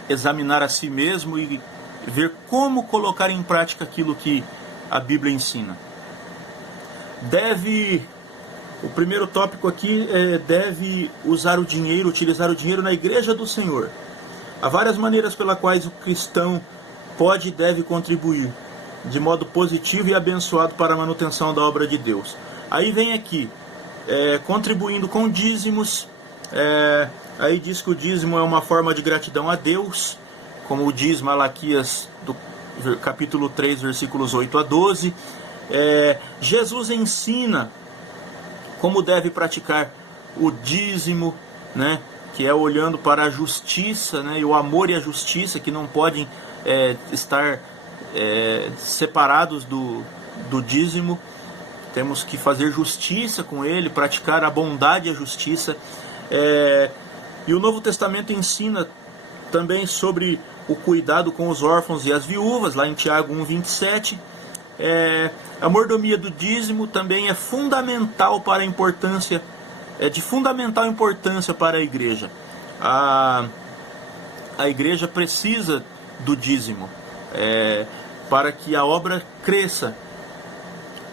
examinar a si mesmo e ver como colocar em prática aquilo que a Bíblia ensina. O primeiro tópico aqui deve usar o dinheiro, utilizar o dinheiro na igreja do Senhor. Há várias maneiras pelas quais o cristão pode e deve contribuir de modo positivo e abençoado para a manutenção da obra de Deus. Aí vem aqui, contribuindo com dízimos. Aí diz que o dízimo é uma forma de gratidão a Deus, como diz Malaquias, do capítulo 3, versículos 8 a 12. Jesus ensina como deve praticar o dízimo, né, que é olhando para a justiça, né, e o amor e a justiça, que não podem estar separados do dízimo. Temos que fazer justiça com ele, praticar a bondade e a justiça. E o Novo Testamento ensina também sobre o cuidado com os órfãos e as viúvas, lá em Tiago 1,27. A mordomia do dízimo também é fundamental para a importância, de fundamental importância para a igreja. A igreja precisa do dízimo para que a obra cresça,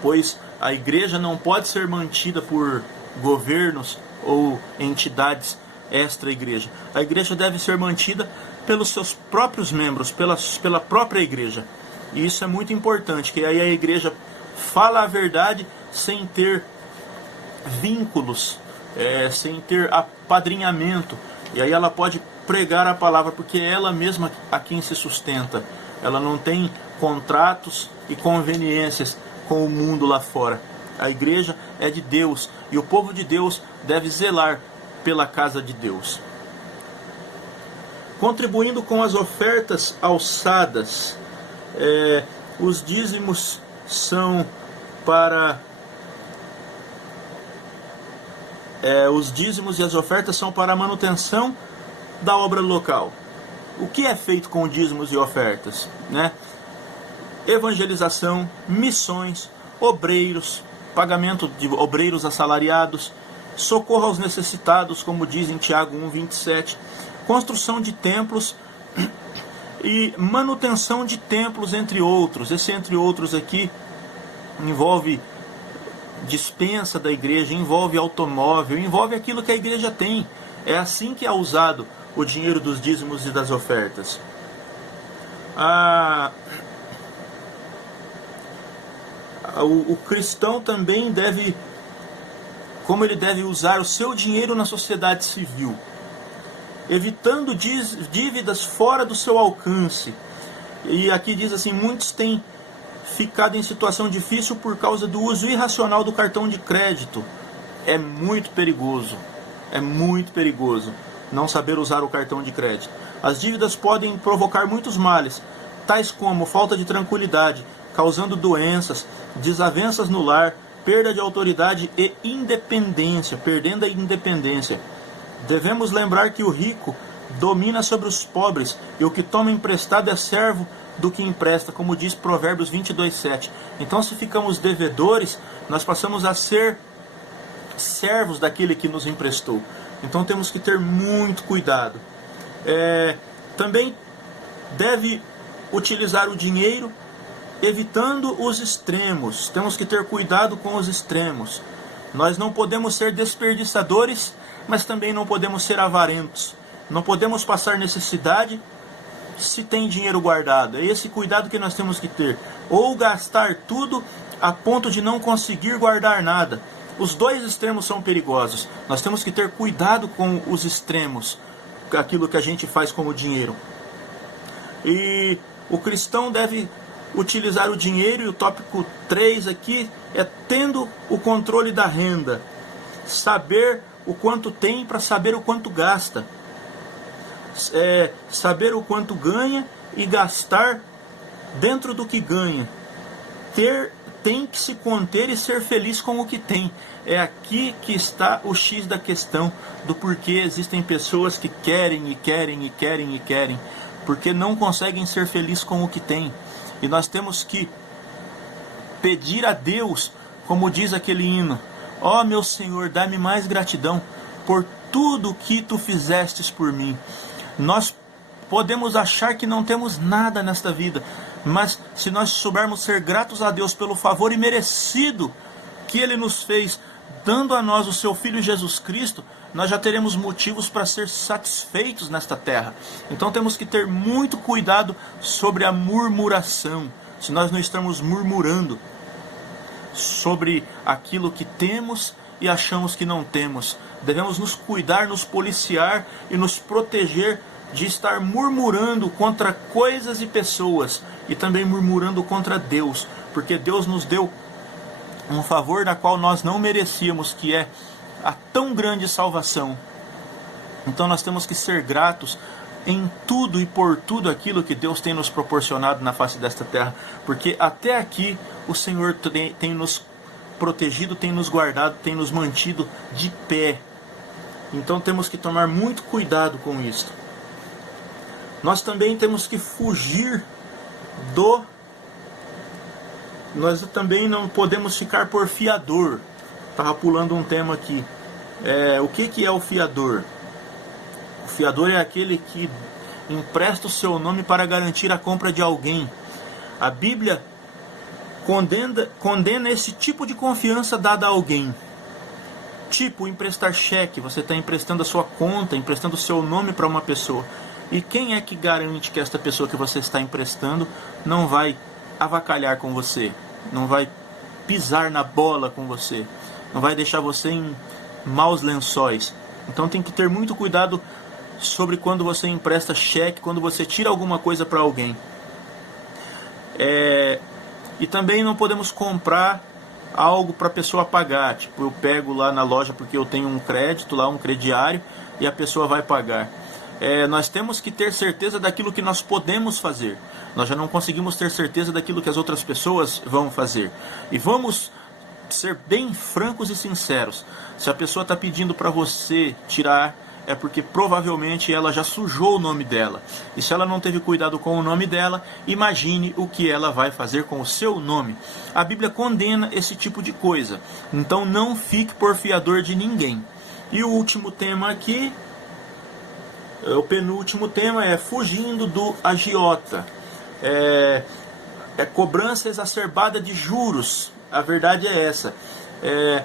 pois a igreja não pode ser mantida por governos ou entidades extra-igreja. A igreja deve ser mantida pelos seus próprios membros, pela própria igreja. E isso é muito importante, que aí a igreja fala a verdade sem ter vínculos, sem ter apadrinhamento. E aí ela pode pregar a palavra, porque é ela mesma a quem se sustenta. Ela não tem contratos e conveniências com o mundo lá fora. A igreja é de Deus e o povo de Deus deve zelar pela casa de Deus. Contribuindo com as ofertas alçadas, os dízimos são para... os dízimos e as ofertas são para a manutenção da obra local. O que é feito com dízimos e ofertas? Evangelização, missões, obreiros, pagamento de obreiros assalariados, socorro aos necessitados, como diz em Tiago 1,27, construção de templos e manutenção de templos, entre outros. Esse entre outros aqui envolve dispensa da igreja, envolve automóvel, envolve aquilo que a igreja tem. É assim que é usado o dinheiro dos dízimos e das ofertas. O cristão também deve, como ele deve usar o seu dinheiro na sociedade civil, evitando dívidas fora do seu alcance. E aqui diz assim: muitos têm ficado em situação difícil por causa do uso irracional do cartão de crédito. É muito perigoso não saber usar o cartão de crédito. As dívidas podem provocar muitos males, tais como falta de tranquilidade, causando doenças, desavenças no lar, perda de autoridade e independência, perdendo a independência. Devemos lembrar que o rico domina sobre os pobres, e o que toma emprestado é servo do que empresta, como diz Provérbios 22:7. Então, se ficamos devedores, nós passamos a ser servos daquele que nos emprestou. Então temos que ter muito cuidado. Também deve utilizar o dinheiro evitando os extremos. Temos que ter cuidado com os extremos. Nós não podemos ser desperdiçadores, mas também não podemos ser avarentos. Não podemos passar necessidade se tem dinheiro guardado. É esse cuidado que nós temos que ter. Ou gastar tudo a ponto de não conseguir guardar nada. Os dois extremos são perigosos. Nós temos que ter cuidado com os extremos, aquilo que a gente faz com o dinheiro. E o cristão deve utilizar o dinheiro, e o tópico 3 aqui é tendo o controle da renda. Saber o quanto tem para saber o quanto gasta. Saber o quanto ganha e gastar dentro do que ganha. Tem que se conter e ser feliz com o que tem. É aqui que está o X da questão do porquê existem pessoas que querem e querem e querem e querem, porque não conseguem ser felizes com o que tem. E nós temos que pedir a Deus, como diz aquele hino: ó meu Senhor, dá-me mais gratidão por tudo que tu fizestes por mim. Nós podemos achar que não temos nada nesta vida, mas se nós soubermos ser gratos a Deus pelo favor imerecido que Ele nos fez, dando a nós o seu Filho Jesus Cristo, nós já teremos motivos para ser satisfeitos nesta terra. Então temos que ter muito cuidado sobre a murmuração. Se nós não estamos murmurando sobre aquilo que temos e achamos que não temos, devemos nos cuidar, nos policiar e nos proteger de estar murmurando contra coisas e pessoas, e também murmurando contra Deus, porque Deus nos deu um favor da qual nós não merecíamos, que é a tão grande salvação. Então nós temos que ser gratos em tudo e por tudo aquilo que Deus tem nos proporcionado na face desta terra, porque até aqui o Senhor tem nos protegido, tem nos guardado, tem nos mantido de pé. Então temos que tomar muito cuidado com isso. Nós também temos que fugir nós também não podemos ficar por fiador. Estava pulando um tema aqui. O que é o fiador? O fiador é aquele que empresta o seu nome para garantir a compra de alguém. A Bíblia condena esse tipo de confiança dada a alguém. Tipo, emprestar cheque. Você está emprestando a sua conta, emprestando o seu nome para uma pessoa. E quem é que garante que esta pessoa que você está emprestando não vai avacalhar com você, não vai pisar na bola com você, não vai deixar você em maus lençóis? Então tem que ter muito cuidado sobre quando você empresta cheque, quando você tira alguma coisa para alguém. E também não podemos comprar algo para a pessoa pagar. Tipo, eu pego lá na loja porque eu tenho um crédito lá, um crediário, e a pessoa vai pagar. Nós temos que ter certeza daquilo que nós podemos fazer. Nós já não conseguimos ter certeza daquilo que as outras pessoas vão fazer. E vamos ser bem francos e sinceros. Se a pessoa está pedindo para você tirar, é porque provavelmente ela já sujou o nome dela. E se ela não teve cuidado com o nome dela, imagine o que ela vai fazer com o seu nome. A Bíblia condena esse tipo de coisa. Então não fique por fiador de ninguém. E o último tema aqui, o penúltimo tema, é fugindo do agiota. Cobrança exacerbada de juros. A verdade é essa. É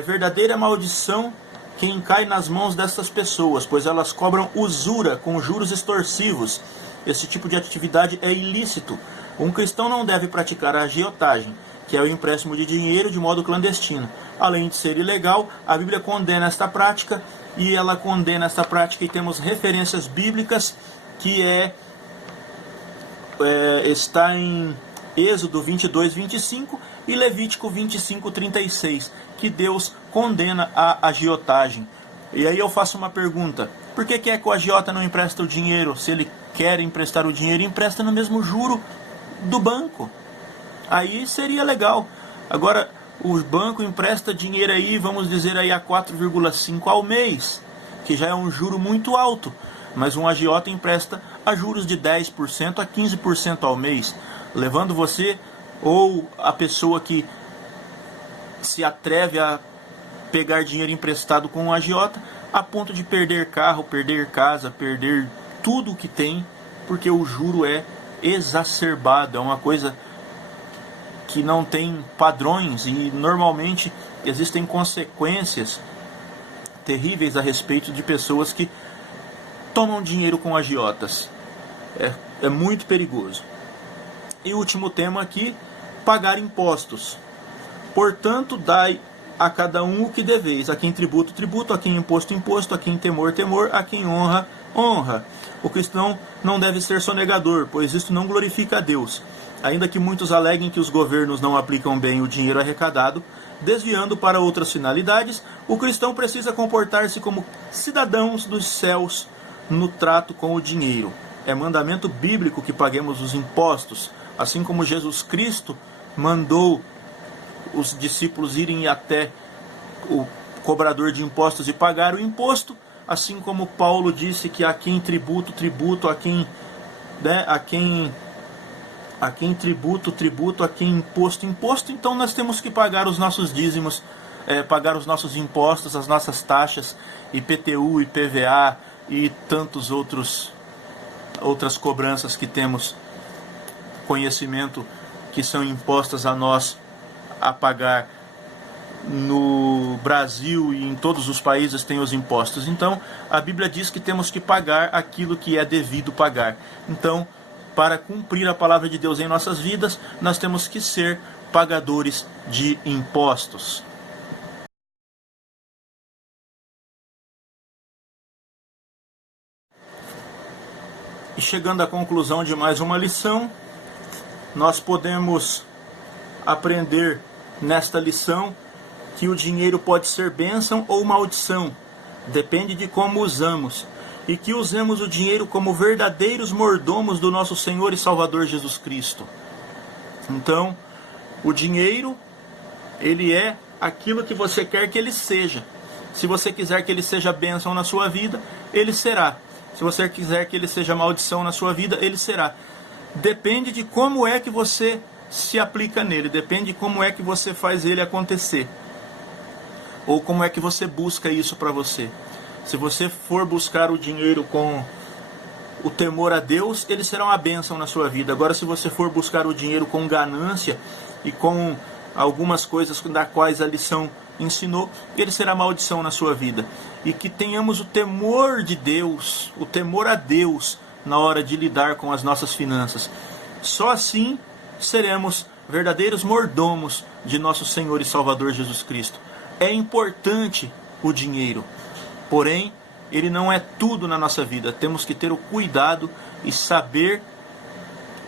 verdadeira maldição quem cai nas mãos dessas pessoas, pois elas cobram usura com juros extorsivos. Esse tipo de atividade é ilícito. Um cristão não deve praticar a agiotagem, que é o empréstimo de dinheiro de modo clandestino. Além de ser ilegal, a Bíblia condena esta prática, e ela condena esta prática, e temos referências bíblicas que está em Êxodo 22, 25 e Levítico 25, 36, que Deus condena a agiotagem. E aí eu faço uma pergunta: por que é que o agiota não empresta o dinheiro? Se ele quer emprestar o dinheiro, empresta no mesmo juro do banco. Aí seria legal. Agora, o banco empresta dinheiro aí, vamos dizer aí, a 4,5 ao mês, que já é um juro muito alto. Mas um agiota empresta a juros de 10% a 15% ao mês, levando você ou a pessoa que se atreve a pegar dinheiro emprestado com um agiota a ponto de perder carro, perder casa, perder tudo o que tem, porque o juro é exacerbado, é uma coisa que não tem padrões e normalmente existem consequências terríveis a respeito de pessoas que tomam dinheiro com agiotas. É muito perigoso. E o último tema aqui: pagar impostos. Portanto, dai a cada um o que deveis, a quem tributo, tributo, a quem imposto, imposto, a quem temor, temor, a quem honra, honra. O cristão não deve ser sonegador, pois isto não glorifica a Deus. Ainda que muitos aleguem que os governos não aplicam bem o dinheiro arrecadado, desviando para outras finalidades, o cristão precisa comportar-se como cidadãos dos céus no trato com o dinheiro. É mandamento bíblico que paguemos os impostos, assim como Jesus Cristo mandou os discípulos irem até o cobrador de impostos e pagar o imposto, assim como Paulo disse que a quem tributo, tributo, a quem tributo, tributo, a quem imposto, imposto. Então nós temos que pagar os nossos dízimos, pagar os nossos impostos, as nossas taxas, IPTU, IPVA e tantos outras cobranças que temos conhecimento que são impostas a nós a pagar. No Brasil e em todos os países tem os impostos. Então a Bíblia diz que temos que pagar aquilo que é devido pagar. Então, para cumprir a palavra de Deus em nossas vidas, nós temos que ser pagadores de impostos. E chegando à conclusão de mais uma lição, nós podemos aprender nesta lição que o dinheiro pode ser bênção ou maldição. depende de como usamos, e que usemos o dinheiro como verdadeiros mordomos do nosso Senhor e Salvador Jesus Cristo. Então, o dinheiro, ele é aquilo que você quer que ele seja. Se você quiser que ele seja bênção na sua vida, ele será. Se você quiser que ele seja maldição na sua vida, ele será. Depende de como é que você se aplica nele, depende de como é que você faz ele acontecer. Ou como é que você busca isso para você. Se você for buscar o dinheiro com o temor a Deus, ele será uma bênção na sua vida. Agora, se você for buscar o dinheiro com ganância e com algumas coisas das quais a lição ensinou, ele será maldição na sua vida. E que tenhamos o temor de Deus, o temor a Deus na hora de lidar com as nossas finanças. Só assim seremos verdadeiros mordomos de nosso Senhor e Salvador Jesus Cristo. É importante o dinheiro, porém, ele não é tudo na nossa vida. Temos que ter o cuidado e saber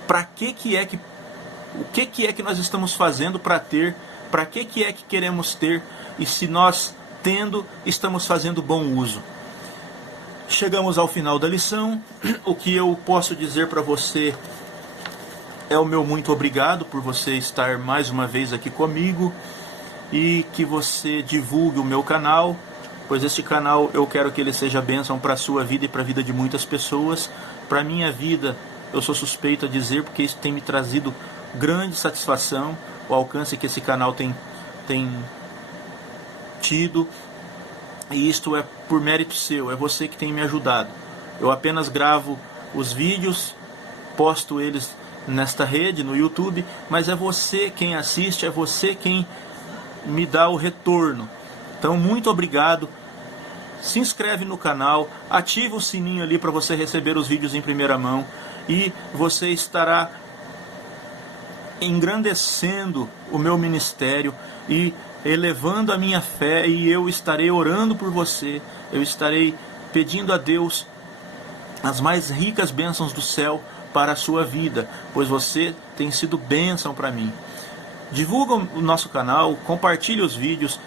para o que é que nós estamos fazendo para ter, para que é que queremos ter, e se nós, tendo, estamos fazendo bom uso. Chegamos ao final da lição. O que eu posso dizer para você é o meu muito obrigado por você estar mais uma vez aqui comigo, e que você divulgue o meu canal, pois este canal eu quero que ele seja bênção para a sua vida e para a vida de muitas pessoas. Para a minha vida, eu sou suspeito a dizer, porque isso tem me trazido grande satisfação, o alcance que esse canal tem tido, e isto é por mérito seu, é você que tem me ajudado. Eu apenas gravo os vídeos, posto eles nesta rede, no YouTube, mas é você quem assiste, é você quem me dá o retorno. Então, muito obrigado. Se inscreve no canal, ativa o sininho ali para você receber os vídeos em primeira mão, e você estará engrandecendo o meu ministério e elevando a minha fé, e eu estarei orando por você, eu estarei pedindo a Deus as mais ricas bênçãos do céu para a sua vida, pois você tem sido bênção para mim. Divulga o nosso canal, compartilhe os vídeos,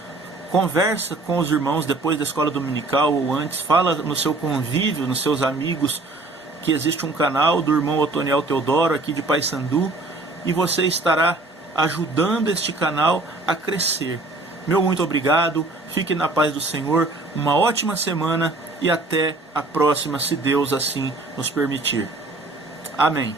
conversa com os irmãos depois da escola dominical ou antes, fala no seu convívio, nos seus amigos, que existe um canal do irmão Otoniel Teodoro aqui de Paysandu, e você estará ajudando este canal a crescer. Meu muito obrigado, fique na paz do Senhor, uma ótima semana e até a próxima, se Deus assim nos permitir. Amém.